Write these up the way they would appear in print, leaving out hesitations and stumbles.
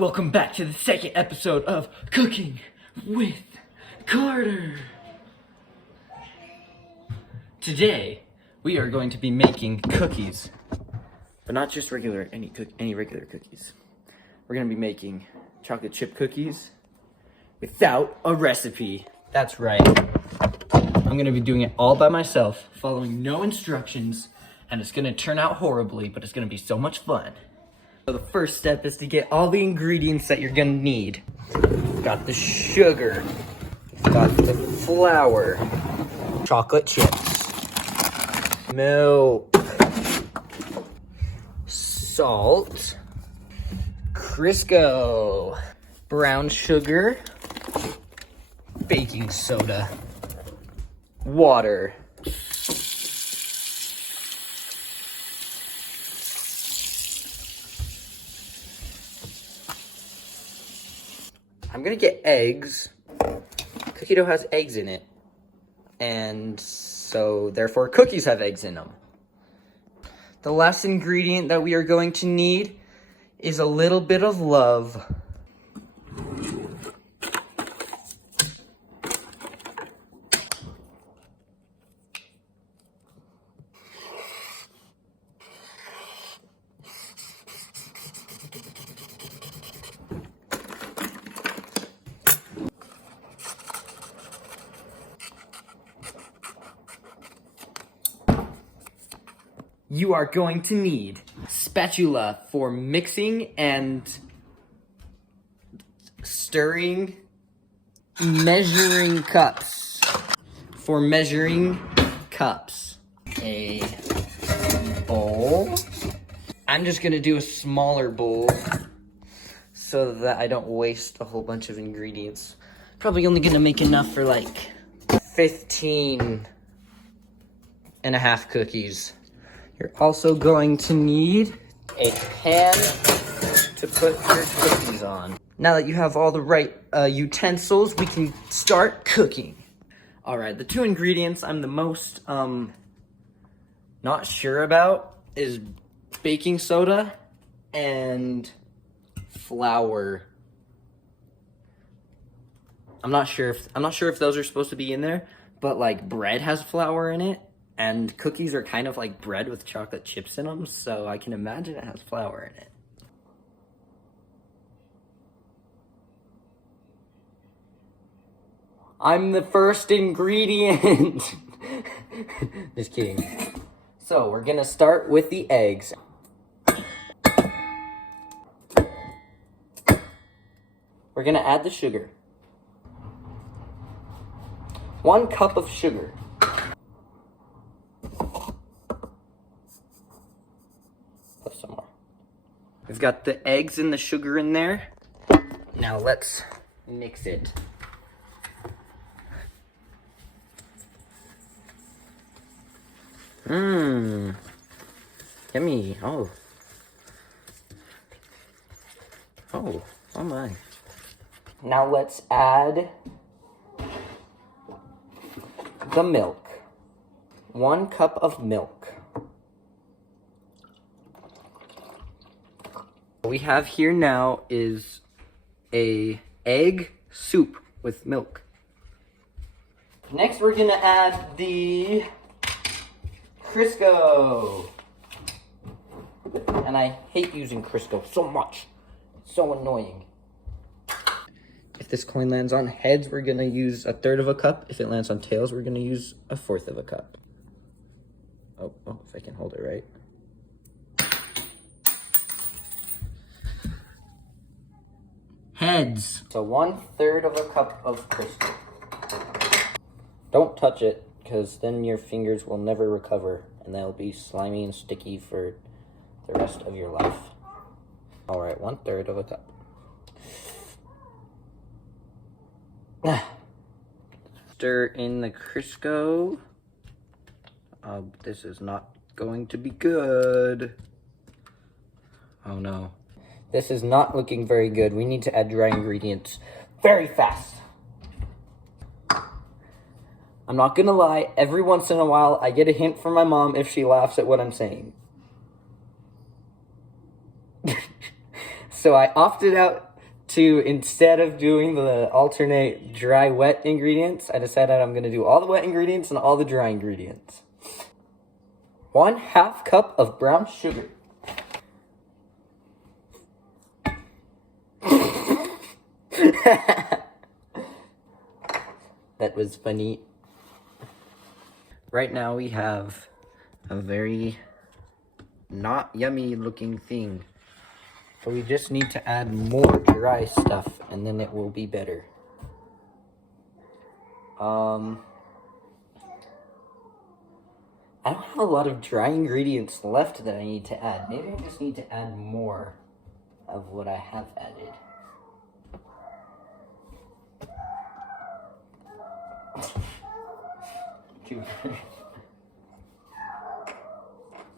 Welcome back to the second episode of Cooking with Carter. Today, we are going to be making cookies, but not just any regular cookies. We're going to be making chocolate chip cookies without a recipe. That's right. I'm going to be doing it all by myself, following no instructions, and it's going to turn out horribly, but it's going to be so much fun. So the first step is to get all the ingredients that you're gonna need. Got the sugar, got the flour, chocolate chips, milk, salt, Crisco, brown sugar, baking soda, water. I'm gonna get eggs. Cookie dough has eggs in it, and so therefore cookies have eggs in them. The last ingredient that we are going to need is a little bit of love. You are going to need spatula for mixing and stirring, measuring cups for measuring cups, a bowl. I'm just gonna do a smaller bowl so that I don't waste a whole bunch of ingredients. Probably only gonna make enough for like 15 and a half cookies. You're also going to need a pan to put your cookies on. Now that you have all the right utensils, we can start cooking. All right, the two ingredients I'm the most not sure about is baking soda and flour. I'm not sure if those are supposed to be in there, but like bread has flour in it. And cookies are kind of like bread with chocolate chips in them, so I can imagine it has flour in it. I'm the first ingredient! Just kidding. So, we're gonna start with the eggs. We're gonna add the sugar. 1 cup of sugar. Some more. We've got the eggs and the sugar in there. Now let's mix it. Mmm. Yummy. Oh. Oh. Oh my. Now let's add the milk. 1 cup of milk. What we have here now is a egg soup with milk. Next, we're gonna add the Crisco. And I hate using Crisco so much. It's so annoying. If this coin lands on heads, we're gonna use 1/3 of a cup. If it lands on tails, we're gonna use 1/4 of a cup. Oh, if I can hold it right. Heads. So 1/3 of a cup of Crisco. Don't touch it, because then your fingers will never recover, and they'll be slimy and sticky for the rest of your life. All right, 1/3 of a cup. Stir in the Crisco. This is not going to be good. Oh no. This is not looking very good. We need to add dry ingredients very fast. I'm not gonna lie, every once in a while I get a hint from my mom if she laughs at what I'm saying. So I opted out to, instead of doing the alternate dry wet ingredients, I decided I'm gonna do all the wet ingredients and all the dry ingredients. 1/2 cup of brown sugar. That was funny. Right now we have a very not yummy looking thing. So we just need to add more dry stuff and then it will be better. I don't have a lot of dry ingredients left that I need to add. Maybe I just need to add more of what I have added.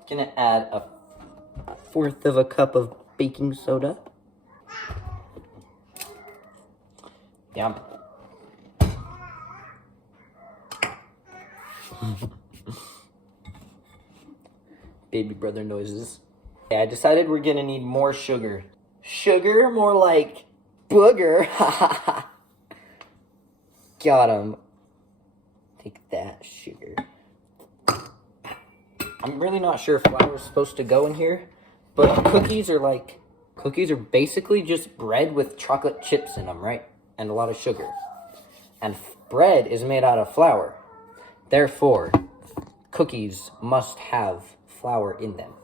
Gonna add a 1/4 of a cup of baking soda. Yum. Baby brother noises. Okay, I decided we're gonna need more sugar. Sugar? More like booger. Got him. Take that, sugar. I'm really not sure if flour is supposed to go in here, but cookies are basically just bread with chocolate chips in them, right? And a lot of sugar. And bread is made out of flour. Therefore, cookies must have flour in them.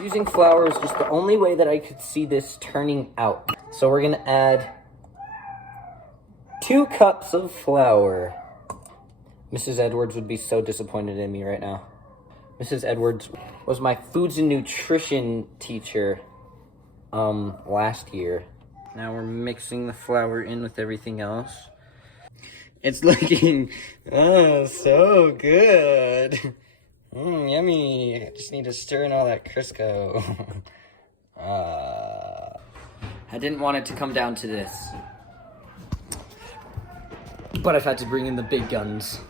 Using flour is just the only way that I could see this turning out. So we're gonna add 2 cups of flour. Mrs. Edwards would be so disappointed in me right now. Mrs. Edwards was my foods and nutrition teacher last year. Now we're mixing the flour in with everything else. It's looking, oh, so good. Yummy. I just need to stir in all that Crisco. I didn't want it to come down to this. But I've had to bring in the big guns.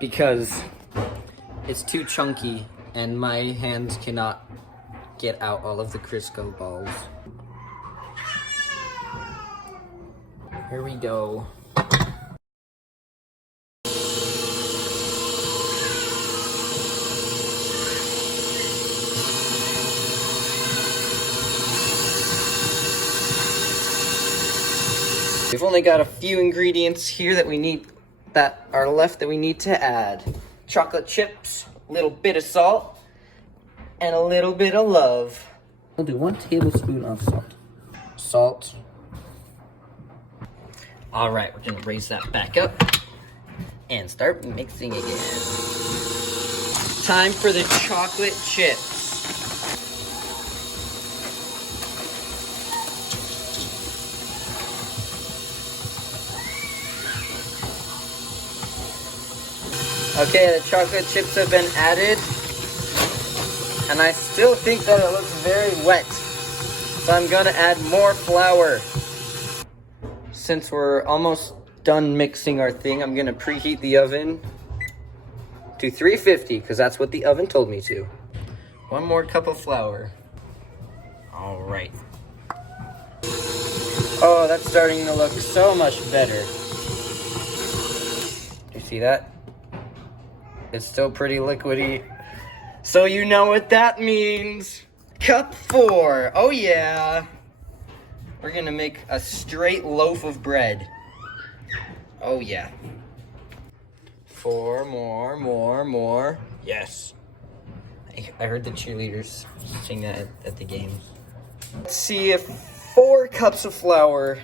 Because it's too chunky and my hands cannot get out all of the Crisco balls. Here we go. We've only got a few ingredients here that are left that we need to add. Chocolate chips, a little bit of salt, and a little bit of love. We'll do 1 tablespoon of salt. Salt. All right, we're gonna raise that back up and start mixing again. Time for the chocolate chips. Okay, the chocolate chips have been added, and I still think that it looks very wet, so I'm gonna add more flour. Since we're almost done mixing our thing, I'm gonna preheat the oven to 350, because that's what the oven told me to. 1 more cup of flour. All right. Oh, that's starting to look so much better. Do you see that? It's still pretty liquidy. So you know what that means. Cup 4. Oh yeah. We're gonna make a straight loaf of bread. Oh yeah. 4 more. Yes. I heard the cheerleaders sing that at the games. Let's see if 4 cups of flour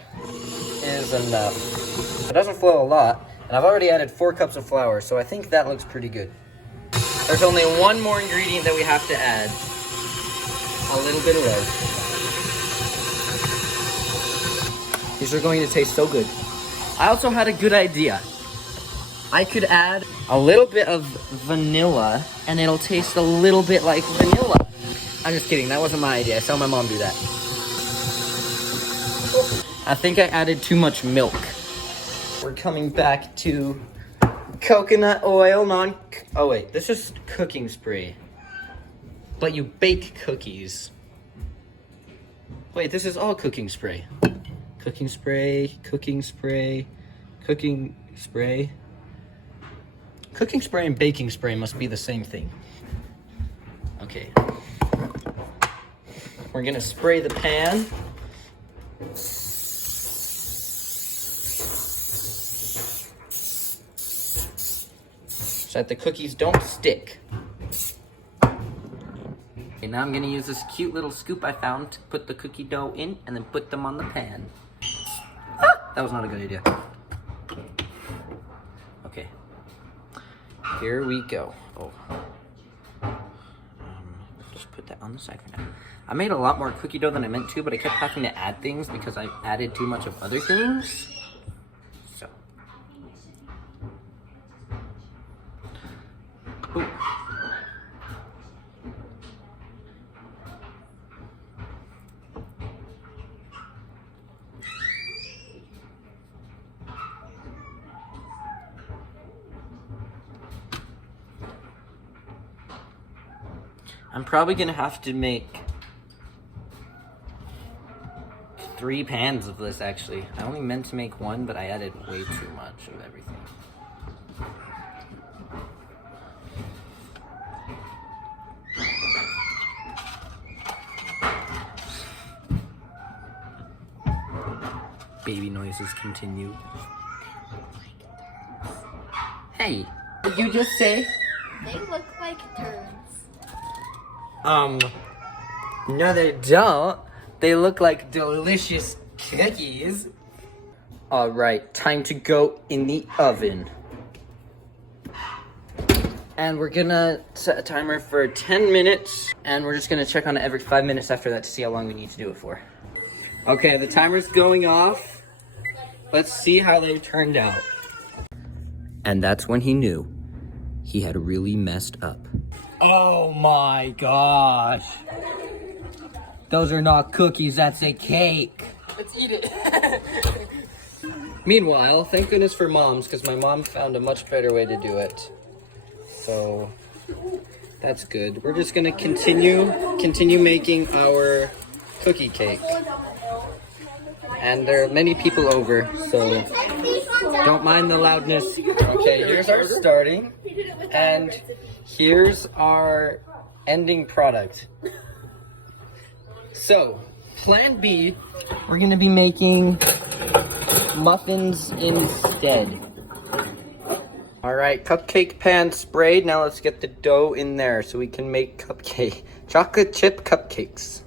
is enough. It doesn't flow a lot. And I've already added 4 cups of flour, so I think that looks pretty good. There's only 1 more ingredient that we have to add. A little bit of love. These are going to taste so good. I also had a good idea. I could add a little bit of vanilla, and it'll taste a little bit like vanilla. I'm just kidding, that wasn't my idea. I saw my mom do that. I think I added too much milk. We're coming back to coconut oil, oh wait, this is cooking spray. But you bake cookies. Wait, this is all cooking spray. Cooking spray, cooking spray, cooking spray. Cooking spray and baking spray must be the same thing. Okay. We're gonna spray the pan. So that the cookies don't stick. Okay, now I'm gonna use this cute little scoop I found to put the cookie dough in and then put them on the pan. Ah, that was not a good idea. Okay, here we go. Oh, just put that on the side for now. I made a lot more cookie dough than I meant to, but I kept having to add things because I added too much of other things. So, ooh. I'm probably gonna have to make 3 pans of this actually. I only meant to make 1, but I added way too much of everything. Baby noises continue. Hey, what did you just say? They look like turds. No they don't. They look like delicious cookies. All right, time to go in the oven. And we're gonna set a timer for 10 minutes, and we're just gonna check on it every 5 minutes after that to see how long we need to do it for. Okay, the timer's going off. Let's see how they turned out. And that's when he knew he had really messed up. Oh my gosh. Those are not cookies, that's a cake. Let's eat it. Meanwhile, thank goodness for moms, because my mom found a much better way to do it. So, that's good. We're just gonna continue making our cookie cake. And there are many people over, so don't mind the loudness. Okay, here's our starting, and here's our ending product. So, plan B, we're gonna be making muffins instead. All right, cupcake pan sprayed. Now let's get the dough in there so we can make chocolate chip cupcakes.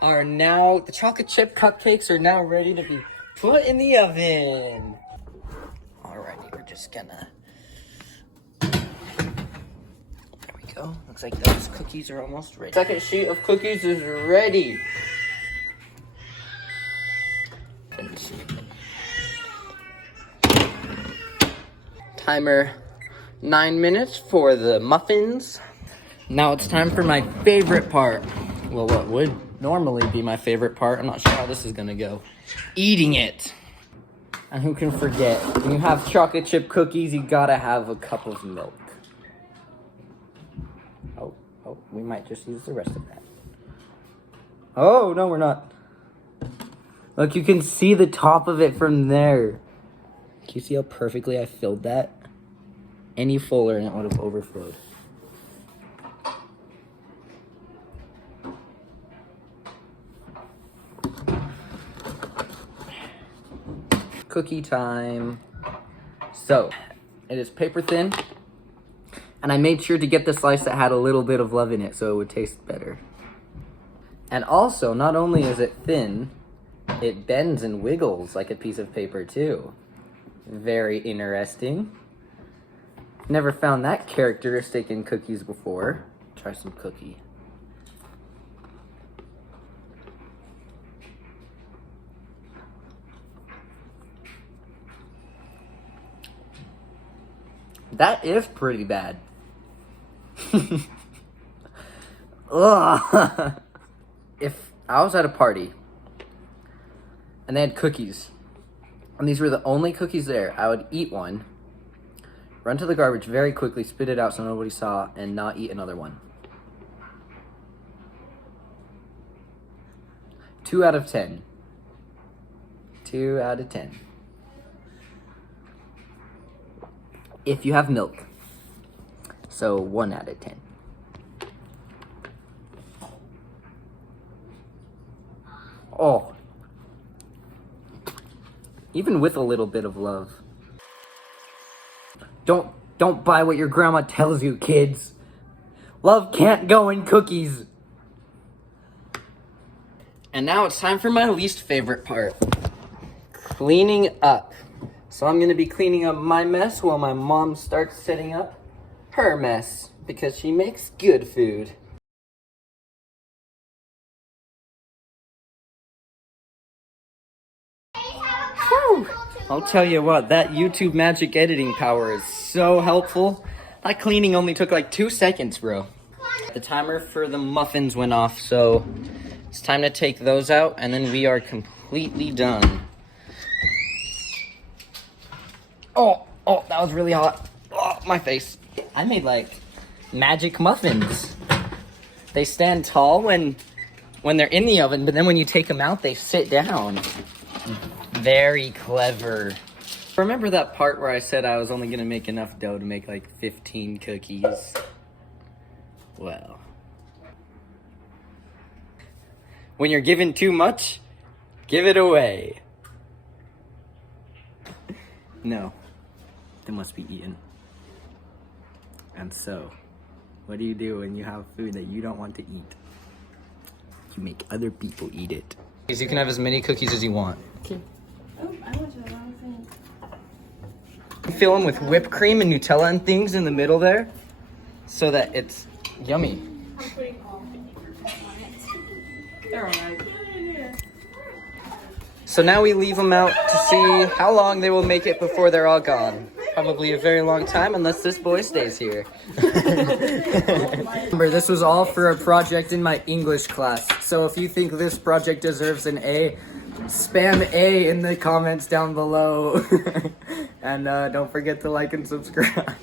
The chocolate chip cupcakes are now ready to be put in the oven. Alrighty, we're just gonna, there we go. Looks like those cookies are almost ready. Second sheet of cookies is ready. Let's see. Timer 9 minutes for the muffins. Now it's time for my favorite part. Well, what would normally be my favorite part. I'm not sure how this is gonna go. Eating it. And who can forget, when you have chocolate chip cookies, you gotta have a cup of milk. Oh, we might just use the rest of that. Oh, no, we're not. Look, you can see the top of it from there. Can you see how perfectly I filled that? Any fuller and it would have overflowed. Cookie time. So, it is paper thin, and I made sure to get the slice that had a little bit of love in it so it would taste better. And also, not only is it thin, it bends and wiggles like a piece of paper too. Very interesting. Never found that characteristic in cookies before. Try some cookie. That is pretty bad. Ugh. If I was at a party and they had cookies. And these were the only cookies there. I would eat one, run to the garbage very quickly, spit it out so nobody saw, and not eat another one. 2 out of 10. 2 out of 10. If you have milk. So 1 out of 10. Oh. Even with a little bit of love. Don't buy what your grandma tells you, kids. Love can't go in cookies. And now it's time for my least favorite part. Cleaning up. So I'm gonna be cleaning up my mess while my mom starts setting up her mess because she makes good food. Whew. I'll tell you what, that YouTube magic editing power is so helpful. That cleaning only took like 2 seconds, bro. The timer for the muffins went off, so it's time to take those out, and then we are completely done. Oh, that was really hot. Oh, my face. I made like magic muffins. They stand tall when they're in the oven, but then when you take them out, they sit down. Very clever. Remember that part where I said I was only gonna make enough dough to make like 15 cookies? Well. When you're given too much, give it away. No, they must be eaten. And so, what do you do when you have food that you don't want to eat? You make other people eat it. You can have as many cookies as you want. Oh, I went to the wrong thing. Fill them with whipped cream and Nutella and things in the middle there, so that it's yummy. I'm putting all 50% on it. They're alright. So now we leave them out to see how long they will make it before they're all gone. Probably a very long time unless this boy stays here. Remember, this was all for a project in my English class. So if you think this project deserves an A, spam A in the comments down below. And don't forget to like and subscribe.